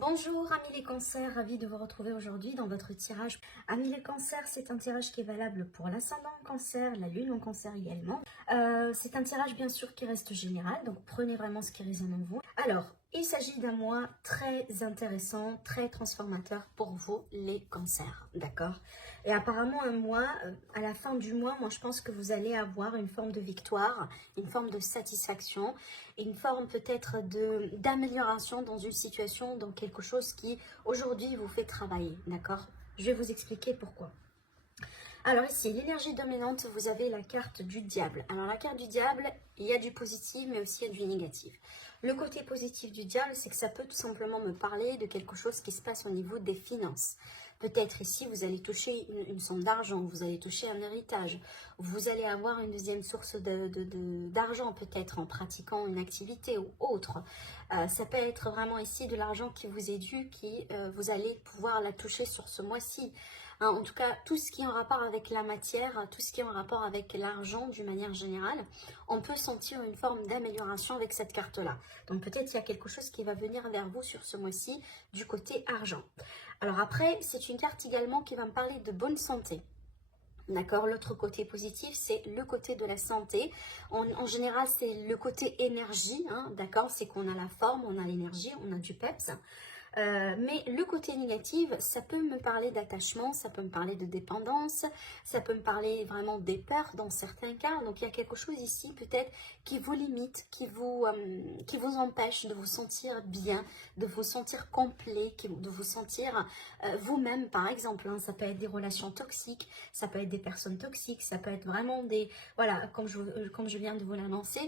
Bonjour amis les cancers, ravi de vous retrouver aujourd'hui dans votre tirage. Amis les cancers, c'est un tirage qui est valable pour l'ascendant en cancer, la lune en cancer également. C'est un tirage bien sûr qui reste général, donc prenez vraiment ce qui résonne en vous. Alors, il s'agit d'un mois très intéressant, très transformateur pour vous les cancers, d'accord? Et apparemment un mois, à la fin du mois, moi je pense que vous allez avoir une forme de victoire, une forme de satisfaction, une forme peut-être d'amélioration dans une situation, dans quelque chose qui aujourd'hui vous fait travailler, d'accord? Je vais vous expliquer pourquoi. Alors ici, l'énergie dominante, vous avez la carte du diable. Alors la carte du diable, il y a du positif, mais aussi il y a du négatif. Le côté positif du diable, c'est que ça peut tout simplement me parler de quelque chose qui se passe au niveau des finances. Peut-être ici, vous allez toucher une somme d'argent, vous allez toucher un héritage, vous allez avoir une deuxième source d'argent peut-être en pratiquant une activité ou autre. Ça peut être vraiment ici de l'argent qui vous est dû, vous allez pouvoir la toucher sur ce mois-ci. Hein, en tout cas, tout ce qui est en rapport avec la matière, tout ce qui est en rapport avec l'argent d'une manière générale, on peut sentir une forme d'amélioration avec cette carte-là. Donc peut-être il y a quelque chose qui va venir vers vous sur ce mois-ci du côté argent. Alors après, c'est une carte également qui va me parler de bonne santé. D'accord, l'autre côté positif, c'est le côté de la santé. En général, c'est le côté énergie, hein, d'accord, c'est qu'on a la forme, on a l'énergie, on a du peps. Mais le côté négatif, ça peut me parler d'attachement, ça peut me parler de dépendance, ça peut me parler vraiment des peurs dans certains cas. Donc il y a quelque chose ici peut-être qui vous limite, qui vous empêche de vous sentir bien, de vous sentir complet, de vous sentir vous-même par exemple. Hein. Ça peut être des relations toxiques, ça peut être des personnes toxiques, ça peut être vraiment des... Voilà, comme je viens de vous l'annoncer,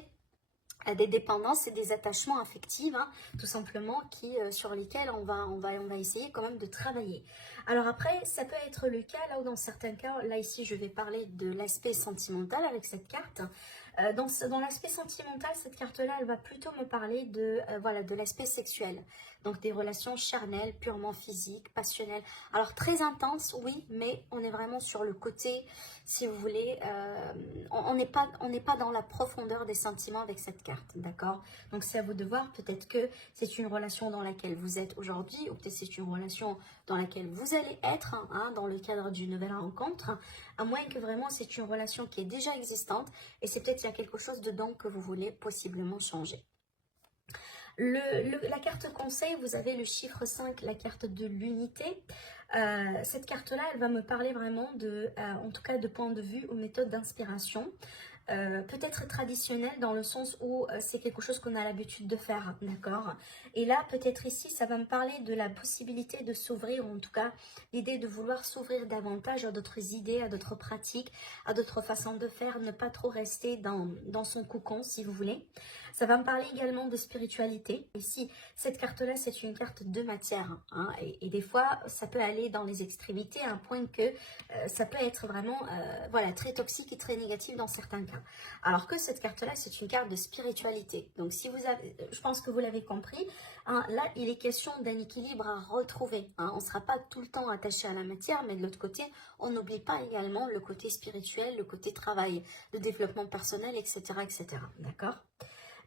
des dépendances et des attachements affectifs, hein, tout simplement, sur lesquels on va essayer quand même de travailler. Alors après, ça peut être le cas, là où dans certains cas, là ici je vais parler de l'aspect sentimental avec cette carte. Dans l'aspect sentimental, cette carte-là, elle va plutôt me parler de l'aspect sexuel. Donc des relations charnelles, purement physiques, passionnelles. Alors très intenses, oui, mais on est vraiment sur le côté, si vous voulez, on n'est pas dans la profondeur des sentiments avec cette carte, d'accord? Donc c'est à vous de voir, peut-être que c'est une relation dans laquelle vous êtes aujourd'hui, ou peut-être c'est une relation dans laquelle vous allez être, hein, dans le cadre d'une nouvelle rencontre, à moins que vraiment c'est une relation qui est déjà existante, et c'est peut-être qu'il y a quelque chose dedans que vous voulez possiblement changer. La carte conseil, vous avez le chiffre 5, la carte de l'unité. Cette carte-là, elle va me parler vraiment en tout cas de point de vue ou méthode d'inspiration. Peut-être traditionnel dans le sens où c'est quelque chose qu'on a l'habitude de faire, d'accord? Et là, peut-être ici, ça va me parler de la possibilité de s'ouvrir, ou en tout cas, l'idée de vouloir s'ouvrir davantage à d'autres idées, à d'autres pratiques, à d'autres façons de faire, ne pas trop rester dans son cocon, si vous voulez. Ça va me parler également de spiritualité. Ici, cette carte-là, c'est une carte de matière, hein, et des fois, ça peut aller dans les extrémités à un point que ça peut être vraiment voilà, très toxique et très négatif dans certains cas. Alors que cette carte-là, c'est une carte de spiritualité. Donc, si vous avez, je pense que vous l'avez compris, hein, là, il est question d'un équilibre à retrouver. Hein. On ne sera pas tout le temps attaché à la matière, mais de l'autre côté, on n'oublie pas également le côté spirituel, le côté travail, le développement personnel, etc., etc. D'accord?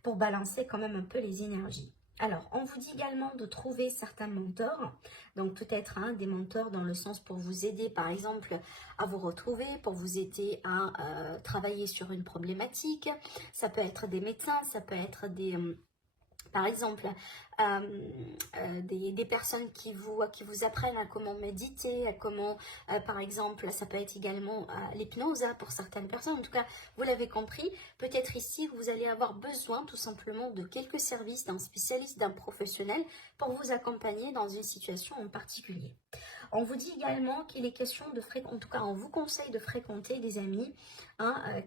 Pour balancer quand même un peu les énergies. Alors, on vous dit également de trouver certains mentors, donc peut-être des mentors dans le sens pour vous aider par exemple à vous retrouver, pour vous aider à travailler sur une problématique. Ça peut être des médecins, ça peut être par exemple, des personnes qui vous apprennent à comment méditer, à comment, par exemple, ça peut être également l'hypnose pour certaines personnes. En tout cas, vous l'avez compris, peut-être ici, vous allez avoir besoin tout simplement de quelques services d'un spécialiste, d'un professionnel pour vous accompagner dans une situation en particulier. On vous dit également qu'il est question de fréquenter, en tout cas on vous conseille de fréquenter des amis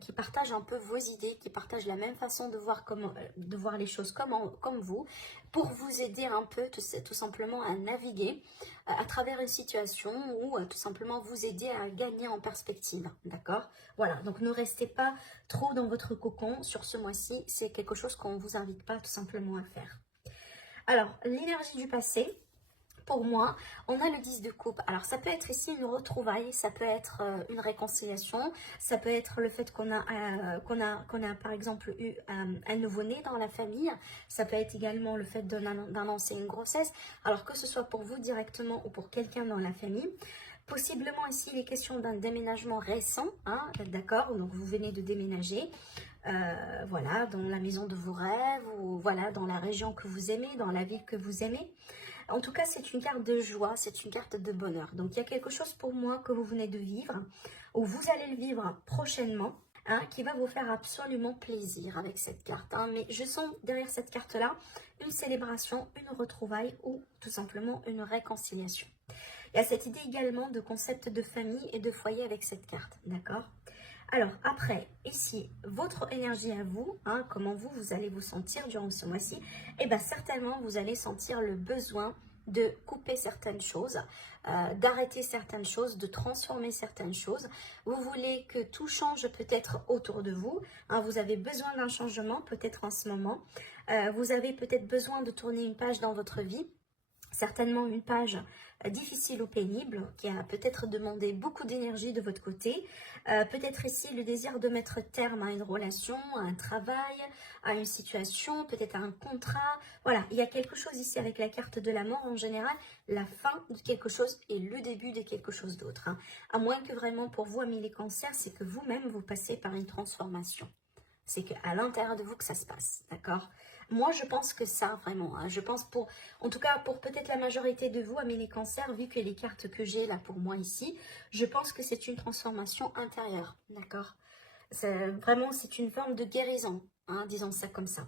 qui partagent un peu vos idées, qui partagent la même façon de voir les choses comme vous, pour vous aider un peu tout simplement à naviguer à travers une situation ou tout simplement vous aider à gagner en perspective, d'accord? Voilà, donc ne restez pas trop dans votre cocon sur ce mois-ci, c'est quelque chose qu'on ne vous invite pas tout simplement à faire. Alors, l'énergie du passé. Pour moi, on a le 10 de coupe. Alors, ça peut être ici une retrouvaille, ça peut être une réconciliation, ça peut être le fait qu'on a par exemple eu un nouveau-né dans la famille, ça peut être également le fait d'annoncer une grossesse, alors que ce soit pour vous directement ou pour quelqu'un dans la famille. Possiblement ici, il est question d'un déménagement récent, hein, d'accord, donc vous venez de déménager, voilà, dans la maison de vos rêves, ou voilà, dans la région que vous aimez, dans la ville que vous aimez. En tout cas, c'est une carte de joie, c'est une carte de bonheur. Donc, il y a quelque chose pour moi que vous venez de vivre, ou vous allez le vivre prochainement, hein, qui va vous faire absolument plaisir avec cette carte. Hein. Mais je sens derrière cette carte-là une célébration, une retrouvaille ou tout simplement une réconciliation. Il y a cette idée également de concept de famille et de foyer avec cette carte, d'accord? Alors après, ici, votre énergie à vous, hein, comment vous allez vous sentir durant ce mois-ci, eh bien certainement vous allez sentir le besoin de couper certaines choses, d'arrêter certaines choses, de transformer certaines choses. Vous voulez que tout change peut-être autour de vous, hein, vous avez besoin d'un changement peut-être en ce moment, vous avez peut-être besoin de tourner une page dans votre vie, certainement une page difficile ou pénible, qui a peut-être demandé beaucoup d'énergie de votre côté. Peut-être ici le désir de mettre terme à une relation, à un travail, à une situation, peut-être à un contrat. Voilà, il y a quelque chose ici avec la carte de la mort en général, la fin de quelque chose et le début de quelque chose d'autre. Hein. À moins que vraiment pour vous, amis les cancers, c'est que vous-même vous passez par une transformation. C'est qu'à l'intérieur de vous que ça se passe, d'accord? Moi, je pense que ça, vraiment, hein, je pense en tout cas, pour peut-être la majorité de vous, amis les cancers, vu que les cartes que j'ai là pour moi ici, je pense que c'est une transformation intérieure, d'accord? Vraiment, c'est une forme de guérison, hein, disons ça comme ça.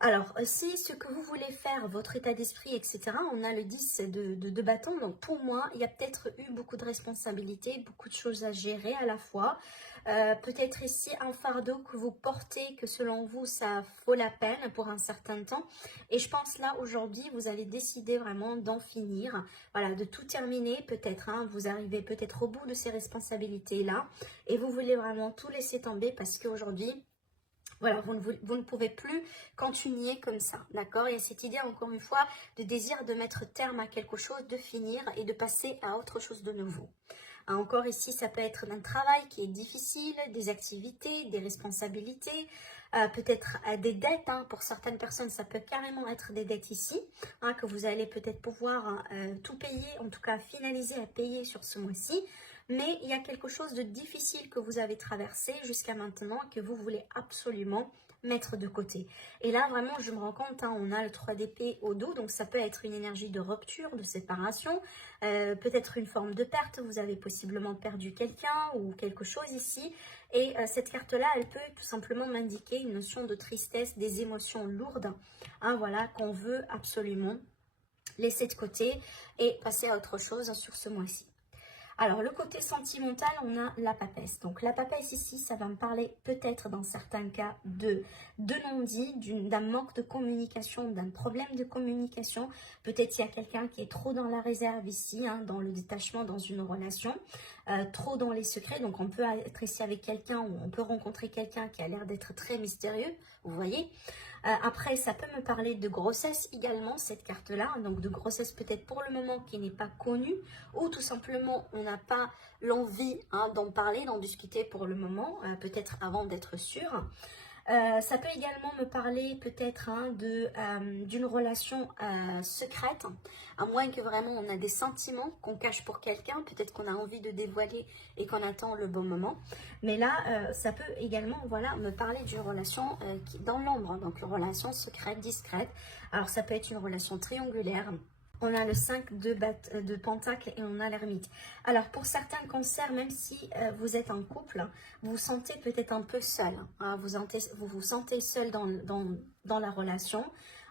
Alors, si ce que vous voulez faire, votre état d'esprit, etc., on a le 10 de bâton, donc pour moi, il y a peut-être eu beaucoup de responsabilités, beaucoup de choses à gérer à la fois. Peut-être ici un fardeau que vous portez, que selon vous, ça vaut la peine pour un certain temps. Et je pense là, aujourd'hui, vous allez décider vraiment d'en finir, voilà, de tout terminer peut-être. Hein, vous arrivez peut-être au bout de ces responsabilités-là et vous voulez vraiment tout laisser tomber parce qu'aujourd'hui, voilà, vous ne pouvez plus continuer comme ça, d'accord? Il y a cette idée, encore une fois, de désir de mettre terme à quelque chose, de finir et de passer à autre chose de nouveau. Encore ici, ça peut être un travail qui est difficile, des activités, des responsabilités, peut-être des dettes. Hein. Pour certaines personnes, ça peut carrément être des dettes ici, hein, que vous allez peut-être pouvoir tout payer, en tout cas finaliser à payer sur ce mois-ci. Mais il y a quelque chose de difficile que vous avez traversé jusqu'à maintenant que vous voulez absolument mettre de côté. Et là, vraiment, je me rends compte, hein, on a le 3 d'épée au dos, donc ça peut être une énergie de rupture, de séparation, peut-être une forme de perte, vous avez possiblement perdu quelqu'un ou quelque chose ici. Et cette carte-là, elle peut tout simplement m'indiquer une notion de tristesse, des émotions lourdes, hein, voilà, qu'on veut absolument laisser de côté et passer à autre chose sur ce mois-ci. Alors, le côté sentimental, on a la papesse. Donc, la papesse ici, ça va me parler peut-être dans certains cas de non-dit, d'un manque de communication, d'un problème de communication. Peut-être il y a quelqu'un qui est trop dans la réserve ici, hein, dans le détachement, dans une relation, trop dans les secrets. Donc, on peut être ici avec quelqu'un ou on peut rencontrer quelqu'un qui a l'air d'être très mystérieux, vous voyez. Après, ça peut me parler de grossesse également, cette carte-là. Donc, de grossesse peut-être pour le moment qui n'est pas connue. Ou tout simplement, on n'a pas l'envie, hein, d'en parler, d'en discuter pour le moment. Peut-être avant d'être sûr. Ça peut également me parler peut-être, hein, d'une relation secrète, à moins que vraiment on a des sentiments qu'on cache pour quelqu'un, peut-être qu'on a envie de dévoiler et qu'on attend le bon moment. Mais là, ça peut également, voilà, me parler d'une relation qui dans l'ombre, donc une relation secrète, discrète. Alors ça peut être une relation triangulaire. On a le 5 de Pentacle et on a l'ermite. Alors, pour certains cancers, même si vous êtes en couple, vous vous sentez peut-être un peu seul. Hein, vous vous sentez seul dans la relation.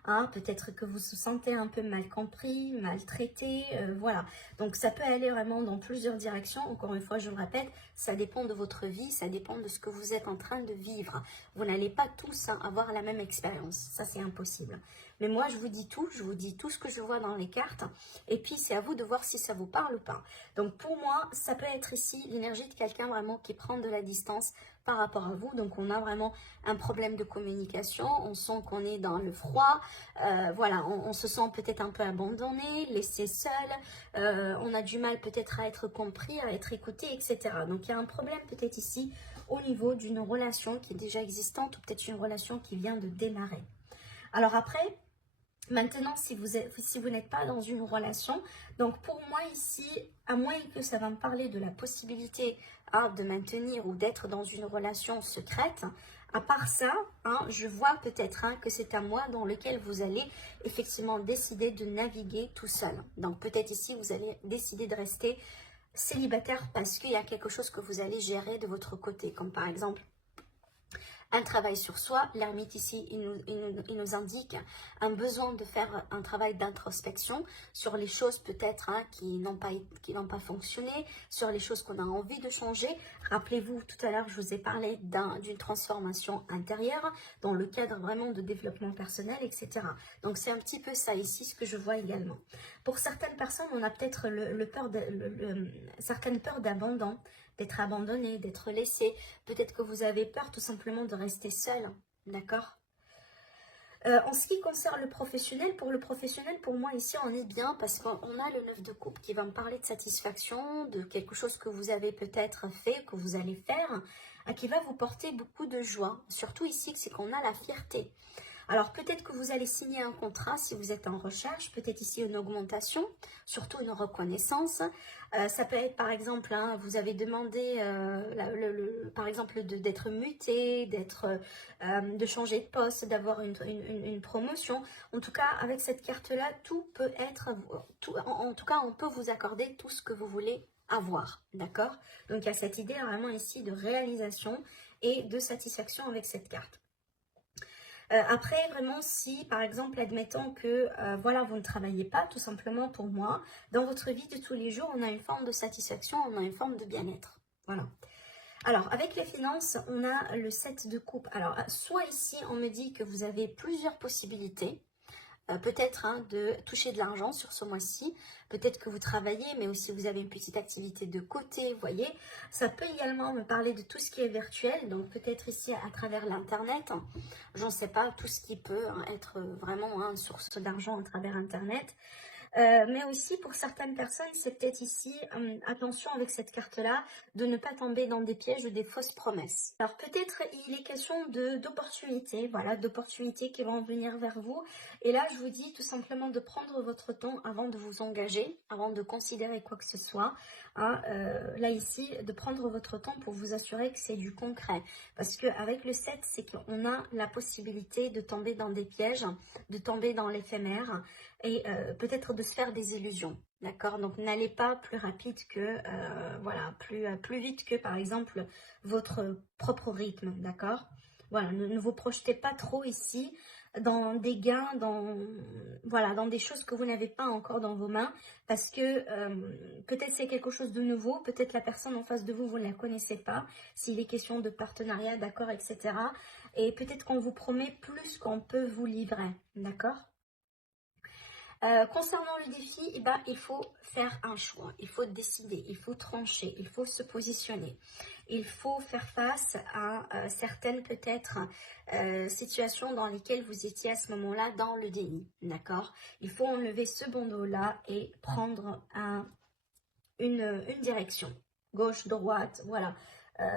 Hein, peut-être que vous vous sentez un peu mal compris, maltraité, voilà. Donc, ça peut aller vraiment dans plusieurs directions. Encore une fois, je vous répète, ça dépend de votre vie, ça dépend de ce que vous êtes en train de vivre. Vous n'allez pas tous, hein, avoir la même expérience. Ça, c'est impossible. Mais moi, je vous dis tout ce que je vois dans les cartes. Et puis, c'est à vous de voir si ça vous parle ou pas. Donc, pour moi, ça peut être ici l'énergie de quelqu'un vraiment qui prend de la distance par rapport à vous. Donc, on a vraiment un problème de communication. On sent qu'on est dans le froid. Voilà, on se sent peut-être un peu abandonné, laissé seul. On a du mal peut-être à être compris, à être écouté, etc. Donc, il y a un problème peut-être ici au niveau d'une relation qui est déjà existante ou peut-être une relation qui vient de démarrer. Alors après, maintenant, si vous n'êtes pas dans une relation, donc pour moi ici, à moins que ça va me parler de la possibilité de maintenir ou d'être dans une relation secrète, à part ça, je vois peut-être que c'est un mois dans lequel vous allez effectivement décider de naviguer tout seul. Donc peut-être ici, vous allez décider de rester célibataire parce qu'il y a quelque chose que vous allez gérer de votre côté, comme par exemple un travail sur soi. L'ermite ici, il nous indique un besoin de faire un travail d'introspection sur les choses peut-être qui n'ont pas fonctionné, sur les choses qu'on a envie de changer. Rappelez-vous, tout à l'heure, je vous ai parlé d'une transformation intérieure dans le cadre vraiment de développement personnel, etc. Donc, c'est un petit peu ça ici, ce que je vois également. Pour certaines personnes, on a peut-être certaines peurs d'abandon, d'être abandonné, d'être laissé. Peut-être que vous avez peur tout simplement de rester seul, d'accord? En ce qui concerne le professionnel, pour moi ici on est bien parce qu'on a le 9 de coupe qui va me parler de satisfaction, de quelque chose que vous avez peut-être fait, que vous allez faire, qui va vous porter beaucoup de joie. Surtout ici, c'est qu'on a la fierté. Alors peut-être que vous allez signer un contrat si vous êtes en recherche, peut-être ici une augmentation, surtout une reconnaissance. Ça peut être par exemple, vous avez demandé par exemple d'être muté, de changer de poste, d'avoir une promotion. En tout cas, avec cette carte-là, tout peut être, en tout cas, on peut vous accorder tout ce que vous voulez avoir, d'accord? Donc il y a cette idée vraiment ici de réalisation et de satisfaction avec cette carte. Après, vraiment, si, par exemple, admettons que, voilà, vous ne travaillez pas, tout simplement pour moi, dans votre vie de tous les jours, on a une forme de satisfaction, on a une forme de bien-être. Voilà. Alors, avec les finances, on a le 7 de coupe. Alors, soit ici, on me dit que vous avez plusieurs possibilités. Peut-être de toucher de l'argent sur ce mois-ci, peut-être que vous travaillez, mais aussi vous avez une petite activité de côté, vous voyez. Ça peut également me parler de tout ce qui est virtuel, donc peut-être ici à travers l'internet, j'en sais pas, tout ce qui peut être vraiment une source d'argent à travers internet. Mais aussi pour certaines personnes, c'est peut-être ici, attention avec cette carte-là, de ne pas tomber dans des pièges ou des fausses promesses. Alors peut-être il est question d'opportunités, voilà, d'opportunités qui vont venir vers vous. Et là, je vous dis tout simplement de prendre votre temps avant de vous engager, avant de considérer quoi que ce soit. Là ici, de prendre votre temps pour vous assurer que c'est du concret. Parce qu'avec le 7, c'est qu'on a la possibilité de tomber dans des pièges, de tomber dans l'éphémère et peut-être de se faire des illusions, d'accord? Donc n'allez pas plus rapide que, voilà, plus vite que par exemple votre propre rythme, d'accord? Voilà, ne vous projetez pas trop ici dans des gains, voilà, dans des choses que vous n'avez pas encore dans vos mains, parce que peut-être c'est quelque chose de nouveau, peut-être la personne en face de vous, vous ne la connaissez pas, s'il est question de partenariat, d'accord, etc. Et peut-être qu'on vous promet plus qu'on peut vous livrer, d'accord? Concernant le défi, il faut faire un choix, il faut décider, il faut trancher, il faut se positionner. Il faut faire face à certaines peut-être situations dans lesquelles vous étiez à ce moment-là dans le déni, d'accord? Il faut enlever ce bandeau-là et prendre une direction, gauche, droite, voilà.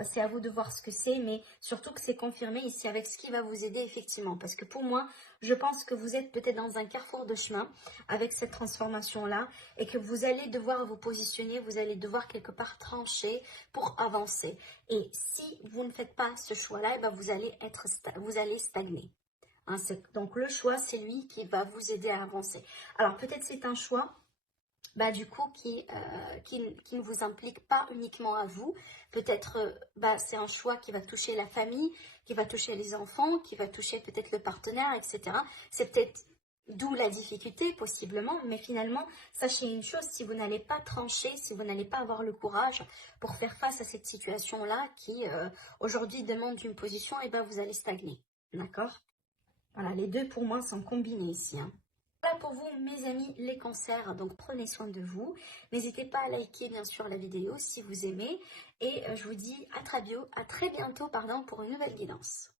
C'est à vous de voir ce que c'est, mais surtout que c'est confirmé ici avec ce qui va vous aider effectivement. Parce que pour moi, je pense que vous êtes peut-être dans un carrefour de chemin avec cette transformation-là et que vous allez devoir vous positionner, vous allez devoir quelque part trancher pour avancer. Et si vous ne faites pas ce choix-là, vous allez stagner. Donc le choix, c'est lui qui va vous aider à avancer. Alors peut-être c'est un choix du coup, qui ne vous implique pas uniquement à vous. Peut-être, c'est un choix qui va toucher la famille, qui va toucher les enfants, qui va toucher peut-être le partenaire, etc. C'est peut-être d'où la difficulté, possiblement, mais finalement, sachez une chose, si vous n'allez pas trancher, si vous n'allez pas avoir le courage pour faire face à cette situation-là qui, aujourd'hui, demande une position, vous allez stagner, d'accord? Voilà, les deux, pour moi, sont combinés ici, Voilà pour vous mes amis les cancers, donc prenez soin de vous. N'hésitez pas à liker bien sûr la vidéo si vous aimez. Et je vous dis à très bientôt pour une nouvelle guidance.